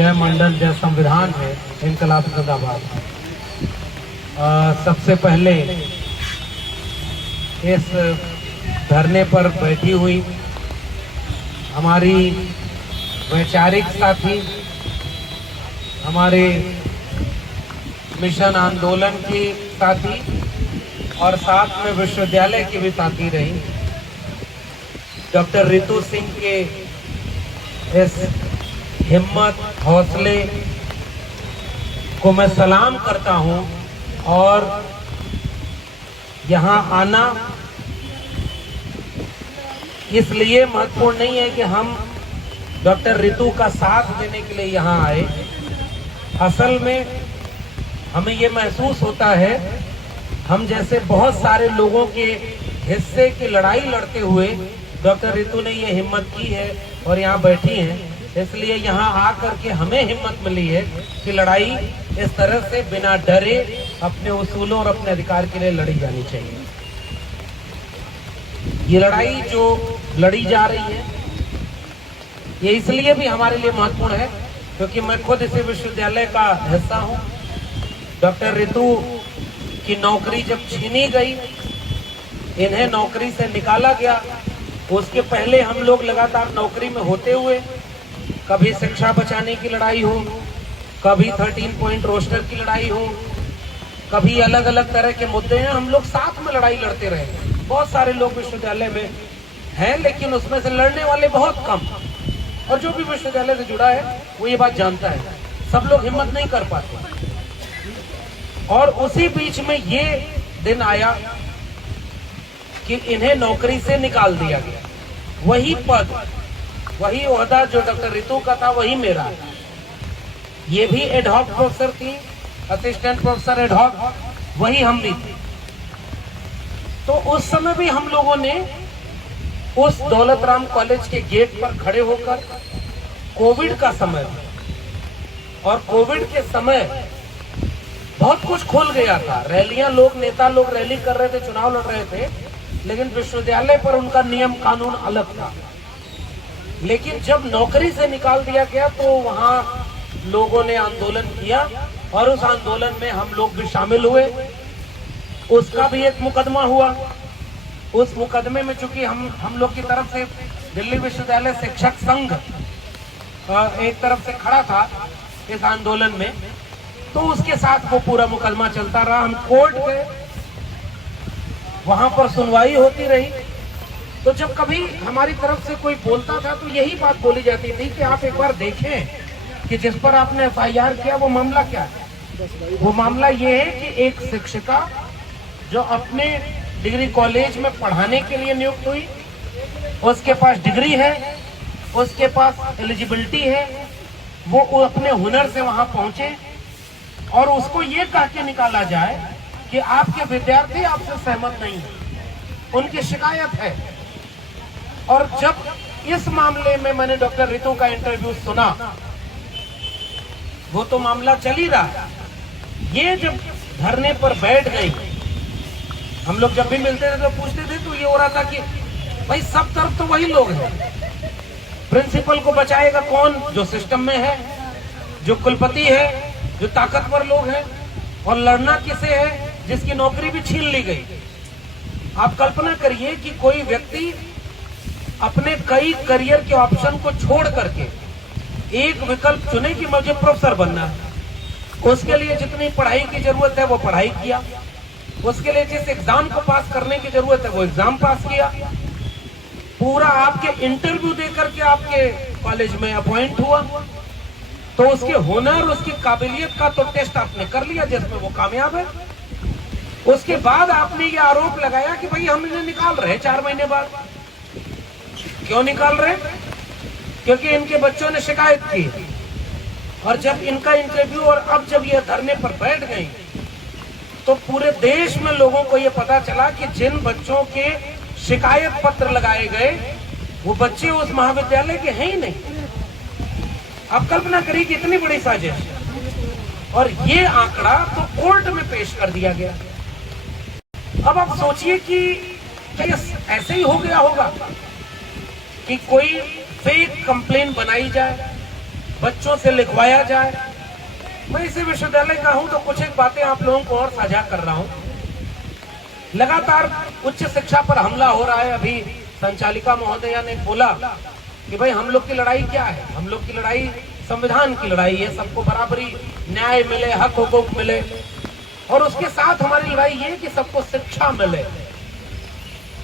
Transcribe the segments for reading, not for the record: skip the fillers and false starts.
जय मंडल जय संविधान है, इनकलाब जिंदाबाद। सबसे पहले इस धरने पर बैठी हुई हमारी वैचारिक साथी, हमारे मिशन आंदोलन की साथी और साथ में विश्वविद्यालय की भी साथी रही, डॉक्टर रितु सिंह के इस हिम्मत हौसले को मैं सलाम करता हूं। और यहाँ आना इसलिए महत्वपूर्ण नहीं है कि हम डॉक्टर रितु का साथ देने के लिए यहाँ आए। असल में हमें ये महसूस होता है, हम जैसे बहुत सारे लोगों के हिस्से की लड़ाई लड़ते हुए डॉक्टर रितु ने ये हिम्मत की है और यहाँ बैठी हैं, इसलिए यहाँ आकर के हमें हिम्मत मिली है कि लड़ाई इस तरह से बिना डरे अपने उसूलों और अपने अधिकार के लिए लड़ी जानी चाहिए। ये लड़ाई जो लड़ी जा रही है ये इसलिए भी हमारे लिए महत्वपूर्ण है क्योंकि मैं खुद इसी विश्वविद्यालय का हिस्सा हूँ। डॉक्टर रितु की नौकरी जब छीनी गई, इन्हें नौकरी से निकाला गया, उसके पहले हम लोग लगातार नौकरी में होते हुए कभी शिक्षा बचाने की लड़ाई हो, कभी 13 पॉइंट रोस्टर की लड़ाई हो, कभी अलग अलग तरह के मुद्दे हैं, हम लोग साथ में लड़ाई लड़ते रहे। बहुत सारे लोग विश्वविद्यालय में हैं लेकिन उसमें से लड़ने वाले बहुत कम, और जो भी विश्वविद्यालय से जुड़ा है वो ये बात जानता है, सब लोग हिम्मत नहीं कर पाते। और उसी बीच में ये दिन आया कि इन्हें नौकरी से निकाल दिया गया। वही पद, वही ओहदा जो डॉक्टर रितु का था वही मेरा। ये भी एडहॉक प्रोफेसर थी, असिस्टेंट प्रोफेसर एडहॉक, वही हम भी थे। तो उस समय भी हम लोगों ने उस दौलत राम कॉलेज के गेट पर खड़े होकर, कोविड का समय और कोविड के समय बहुत कुछ खुल गया था, रैलियां, लोग नेता लोग रैली कर रहे थे, चुनाव लड़ रहे थे, लेकिन विश्वविद्यालय पर उनका नियम कानून अलग था। लेकिन जब नौकरी से निकाल दिया गया तो वहां लोगों ने आंदोलन किया और उस आंदोलन में हम लोग भी शामिल हुए। उसका भी एक मुकदमा हुआ। उस मुकदमे में चूंकि हम लोग की तरफ से दिल्ली विश्वविद्यालय शिक्षक संघ एक तरफ से खड़ा था इस आंदोलन में, तो उसके साथ वो पूरा मुकदमा चलता रहा। हम कोर्ट गए, वहां पर सुनवाई होती रही। तो जब कभी हमारी तरफ से कोई बोलता था तो यही बात बोली जाती थी कि आप एक बार देखें कि जिस पर आपने FIR किया वो मामला क्या है। वो मामला ये है कि एक शिक्षिका जो अपने डिग्री कॉलेज में पढ़ाने के लिए नियुक्त हुई, उसके पास डिग्री है, उसके पास एलिजिबिलिटी है, वो अपने हुनर से वहां पहुंचे और उसको ये कह के निकाला जाए कि आपके विद्यार्थी आपसे सहमत नहीं है, उनकी शिकायत है। और जब इस मामले में मैंने डॉक्टर रितु का इंटरव्यू सुना, वो तो मामला चल ही रहा, ये जब धरने पर बैठ गई, हम लोग जब भी मिलते थे तो पूछते थे तो ये हो रहा था कि भाई सब तरफ तो वही लोग हैं, प्रिंसिपल को बचाएगा कौन? जो सिस्टम में है, जो कुलपति है, जो ताकतवर लोग हैं, और लड़ना किसे है जिसकी नौकरी भी छीन ली गई। आप कल्पना करिए कि कोई व्यक्ति अपने कई करियर के ऑप्शन को छोड़ करके एक विकल्प चुने कि मुझे प्रोफेसर बनना है, उसके लिए जितनी पढ़ाई की जरूरत है वो पढ़ाई किया, उसके लिए जिस एग्जाम को पास करने की जरूरत है वो एग्जाम पास किया, पूरा आपके इंटरव्यू देकर के आपके कॉलेज में अपॉइंट हुआ, तो उसके हुनर, उसकी काबिलियत का तो टेस्ट आपने कर लिया जिसमें वो कामयाब है। उसके बाद आपने ये आरोप लगाया कि भाई हम इन्हें निकाल रहे 4 महीने बाद। क्यों निकाल रहे? क्योंकि इनके बच्चों ने शिकायत की। और जब इनका इंटरव्यू और अब जब ये धरने पर बैठ गई तो पूरे देश में लोगों को ये पता चला कि जिन बच्चों के शिकायत पत्र लगाए गए वो बच्चे उस महाविद्यालय के हैं ही नहीं। आप कल्पना करिए कि इतनी बड़ी साजिश, और ये आंकड़ा तो कोर्ट में पेश कर दिया गया। अब आप सोचिए कि क्या ऐसे ही हो गया होगा कि कोई फेक कंप्लेन बनाई जाए बच्चों से लिखवाया जाए। मैं इसी विश्वविद्यालय का हूं तो कुछ एक बातें आप लोगों को और साझा कर रहा हूं। लगातार उच्च शिक्षा पर हमला हो रहा है। अभी संचालिका महोदया ने बोला कि भाई हम लोग की लड़ाई क्या है, हम लोग की लड़ाई संविधान की लड़ाई है, सबको बराबरी न्याय मिले, हक हुकूक मिले, और उसके साथ हमारी लड़ाई ये कि सबको शिक्षा मिले।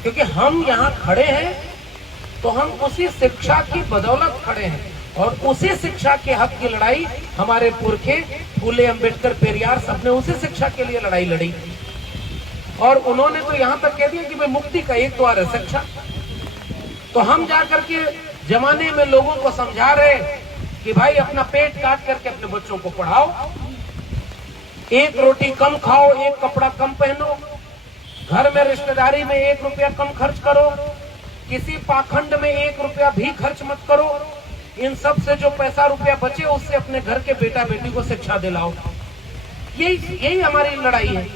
क्योंकि हम यहाँ खड़े हैं तो हम उसी शिक्षा की बदौलत खड़े हैं, और उसी शिक्षा के हक की लड़ाई हमारे पुरखे फूले, अंबेडकर, पेरियार सबने उसी शिक्षा के लिए लड़ाई लड़ी। और उन्होंने तो यहाँ तक कह दिया कि भाई मुक्ति का एक द्वार है शिक्षा। तो हम जाकर के जमाने में लोगों को समझा रहे कि भाई अपना पेट काट करके अपने बच्चों को पढ़ाओ, एक रोटी कम खाओ, एक कपड़ा कम पहनो, घर में रिश्तेदारी में 1 रुपया कम खर्च करो, किसी पाखंड में 1 रुपया भी खर्च मत करो। इन सब से जो पैसा रुपया बचे उससे अपने घर के बेटा बेटी को शिक्षा दिलाओ। यही हमारी लड़ाई है।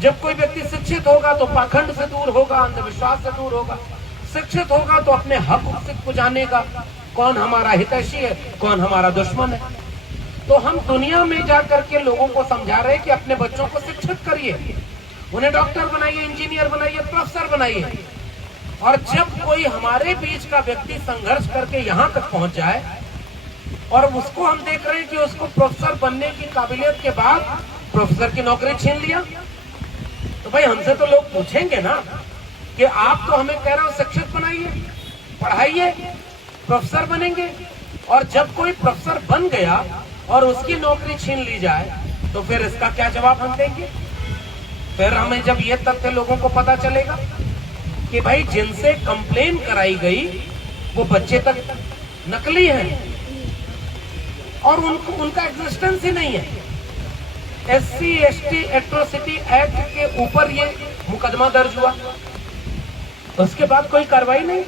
जब कोई व्यक्ति शिक्षित होगा तो पाखंड से दूर होगा, अंधविश्वास से दूर होगा, शिक्षित होगा तो अपने हक को जानेगा, कौन हमारा हितैषी है, कौन हमारा दुश्मन है। तो हम दुनिया में जाकर के लोगों को समझा रहे हैं कि अपने बच्चों को शिक्षित करिए, उन्हें डॉक्टर बनाइए, इंजीनियर बनाइए, प्रोफेसर बनाइए। और जब कोई हमारे बीच का व्यक्ति संघर्ष करके यहाँ तक पहुंच जाए और उसको हम देख रहे हैं कि उसको प्रोफेसर बनने की काबिलियत के बाद प्रोफेसर की नौकरी छीन लिया, तो भाई हमसे तो लोग पूछेंगे ना कि आप तो हमें कह रहे हो शिक्षित बनाइए, पढ़ाइए, प्रोफेसर बनेंगे, और जब कोई प्रोफेसर बन गया और उसकी नौकरी छीन ली जाए तो फिर इसका क्या जवाब हम देंगे? फिर हमें जब ये तथ्य लोगों को पता चलेगा कि भाई जिनसे कंप्लेन कराई गई वो बच्चे तक नकली हैं और उनका एग्जिस्टेंस ही नहीं है। SC ST एट्रोसिटी एक्ट के ऊपर ये मुकदमा दर्ज हुआ, उसके बाद कोई कार्रवाई नहीं।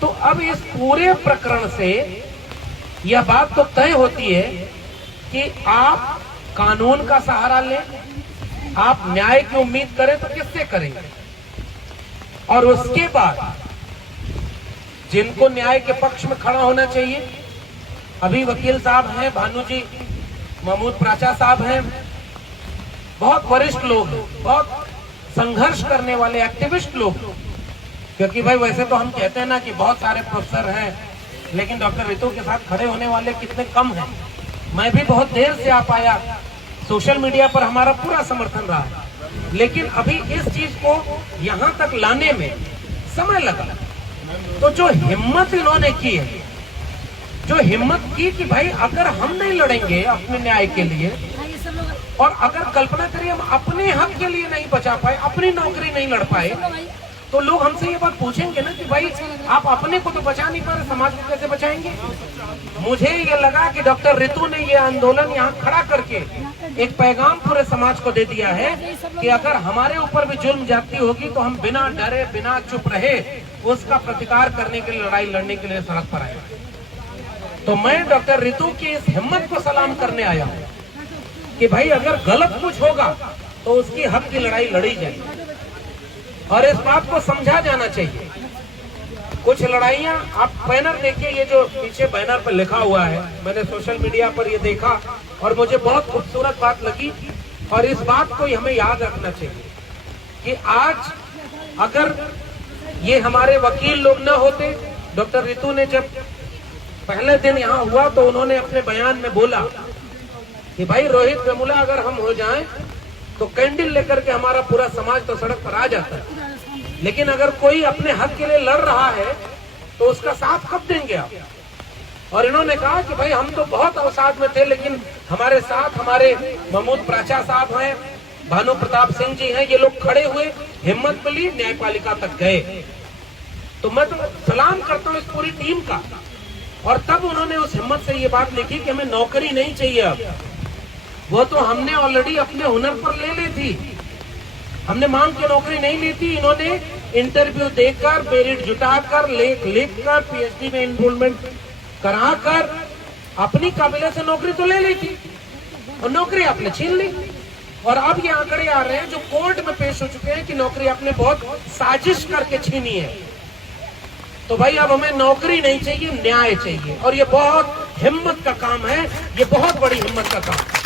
तो अब इस पूरे प्रकरण से यह बात तो तय होती है कि आप कानून का सहारा लें, आप न्याय की उम्मीद करें तो किससे करेंगे? और उसके बाद जिनको न्याय के पक्ष में खड़ा होना चाहिए, अभी वकील साहब हैं, भानुजी महमूद प्राचा साहब हैं, बहुत वरिष्ठ लोग हैं, बहुत संघर्ष करने वाले एक्टिविस्ट लोग। क्योंकि भाई वैसे तो हम कहते हैं ना कि बहुत सारे प्रोफेसर हैं, लेकिन डॉक्टर रितु के साथ खड़े होने वाले कितने कम हैं। मैं भी बहुत देर से आ पाया, सोशल मीडिया पर हमारा पूरा समर्थन रहा, लेकिन अभी इस चीज को यहाँ तक लाने में समय लगा। तो जो हिम्मत इन्होंने की है, जो हिम्मत की कि भाई अगर हम नहीं लड़ेंगे अपने न्याय के लिए, और अगर कल्पना करिए हम अपने हक के लिए नहीं बचा पाए, अपनी नौकरी नहीं लड़ पाए, तो लोग हमसे ये बात पूछेंगे ना कि भाई आप अपने को तो बचा नहीं पा रहे, समाज को कैसे बचाएंगे? मुझे ये लगा कि डॉक्टर रितु ने ये आंदोलन यहाँ खड़ा करके एक पैगाम पूरे समाज को दे दिया है कि अगर हमारे ऊपर भी जुल्म जाती होगी तो हम बिना डरे, बिना चुप रहे उसका प्रतिकार करने के लिए, लड़ाई लड़ने के लिए सड़क पर आए। तो मैं डॉक्टर रितु की इस हिम्मत को सलाम करने आया हूँ कि भाई अगर गलत कुछ होगा तो उसकी हक की लड़ाई लड़ी जाए, और इस बात को समझा जाना चाहिए। कुछ लड़ाइयाँ, आप बैनर देखिए, ये जो पीछे बैनर पर लिखा हुआ है, मैंने सोशल मीडिया पर ये देखा और मुझे बहुत खूबसूरत बात लगी, और इस बात को हमें याद रखना चाहिए कि आज अगर ये हमारे वकील लोग न होते, डॉक्टर रितु ने जब पहले दिन यहाँ हुआ तो उन्होंने अपने बयान में बोला कि भाई रोहित वेमुला अगर हम हो जाएं तो कैंडल लेकर के हमारा पूरा समाज तो सड़क पर आ जाता है, लेकिन अगर कोई अपने हक के लिए लड़ रहा है तो उसका साथ कब देंगे आप? और इन्होंने कहा कि भाई हम तो बहुत अवसाद में थे, लेकिन हमारे साथ हमारे महमूद प्राचा साहब हैं, भानु प्रताप सिंह जी हैं, ये लोग खड़े हुए, हिम्मत मिली, न्यायपालिका तक गए। तो मैं तो सलाम करता हूँ इस पूरी टीम का। और तब उन्होंने उस हिम्मत से ये बात लिखी कि हमें नौकरी नहीं चाहिए अब, वो तो हमने ऑलरेडी अपने हुनर पर ले ली थी, हमने मांग के नौकरी नहीं ली थी। इन्होंने इंटरव्यू देकर, मेरिट जुटाकर, लेख लिखकर, PhD में एनरोलमेंट कराकर अपनी काबिलियत से नौकरी तो ले ली थी, और नौकरी आपने छीन ली। और अब ये आंकड़े आ रहे हैं जो कोर्ट में पेश हो चुके हैं कि नौकरी आपने बहुत साजिश करके छीनी है। तो भाई अब हमें नौकरी नहीं चाहिए, न्याय चाहिए, और ये बहुत हिम्मत का काम है, ये बहुत बड़ी हिम्मत का काम है।